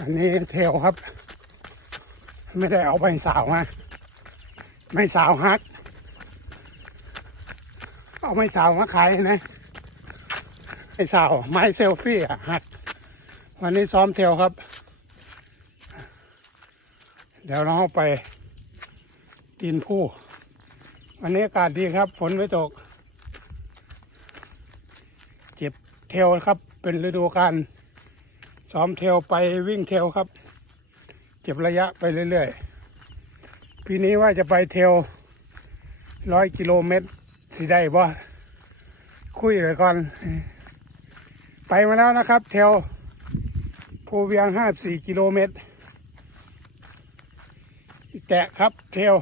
อันนี้เทลครับ ไม่ได้เอาไปสาวมาไม่สาวฮัก เอาไม่สาวมาขายนะไม่สาวไม้เซลฟี่อะฮักวันนี้ซ้อมเทลครับ เดี๋ยวเราเอาไปตีนผู้ วันนี้อากาศดีครับ ฝนไม่ตก เจ็บเทลครับ เป็นฤดูกาล ซ้อมเทลไปวิ่งเทลครับ เก็บระยะไปเรื่อยๆ ปีนี้ว่าจะไปเทลร้อยกิโลเมตรสิได้บ่คุยกันก่อน ไปมาแล้วนะครับ เทลภูเวียงห้าสี่กิโลเมตร แตะครับเทล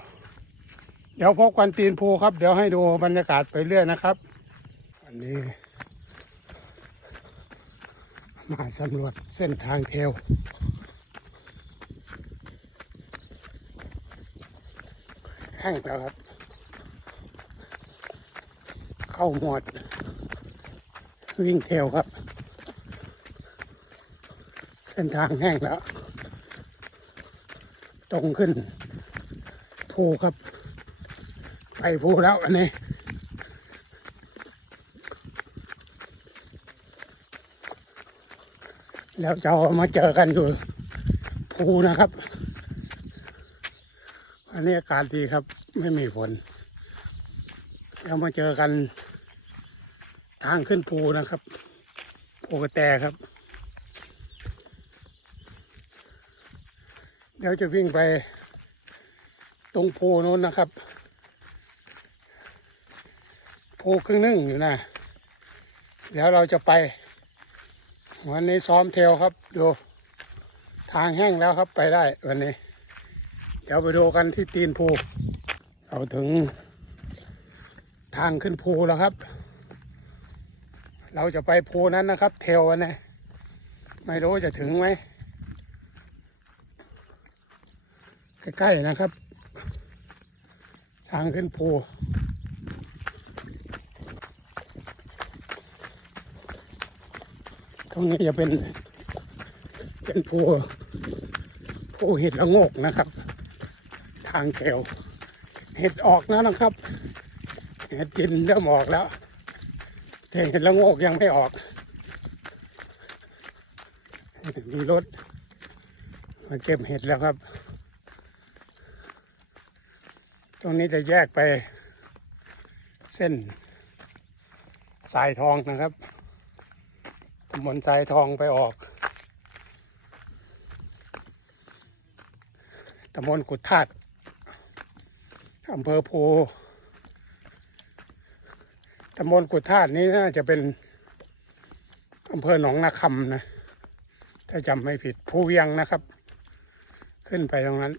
เดี๋ยวพบกันตีนภูครับ เดี๋ยวให้ดูบรรยากาศไปเรื่อยนะครับวันนี้ มาสำรวจเส้นทางเทลแห้งแล้วครับ เข้าหมด วิ่งเทลครับ เส้นทางแห้งแล้ว ตรงขึ้นภูครับ ไปภูแล้วอันนี้ แล้วจะมาเจอกันอยู่ภูนะครับ อันนี้อากาศดีครับ ไม่มีฝนแล้วมาเจอกันทางขึ้นภูนะครับภูกระแตครับ เดี๋ยวจะวิ่งไปตรงภูนู้นนะครับภูครึ่งนึ่งอยู่นะ เดี๋ยวเราจะไป วันนี้ซ้อมเทลครับ ดู ทางแห้งแล้วครับไปได้วันนี้ เดี๋ยวไปดูกันที่ตีนภูเราถึงทางขึ้นภูแล้วครับ เราจะไปภูนั้นนะครับ เทลวันนี้ไม่รู้จะถึงไหมใกล้ๆนะครับ ทางขึ้นภู รงนี้จะเป็นเป็นภูภูเห็ดละงกนะครับ ทางแถวเห็ดออกแล้วนะครับ เห็ดกินเริ่มออกแล้วแต่เห็ดละงกยังไม่ออก มีรถมาเก็บเห็ดแล้วครับ ตรงนี้จะแยกไปเส้นสายทองนะครับ ตำบลทรายทองไปออกตำบลกุดธาตุอำเภอภูตำบลกุดธาตุนี้น่าจะเป็นอำเภอหนองนาคำนะ ถ้าจำไม่ผิดภูเวียงนะครับ ขึ้นไปตรงนั้น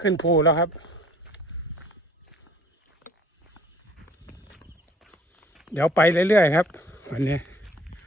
ขึ้นภูแล้วครับ เดี๋ยวไปเรื่อยๆครับวันนี้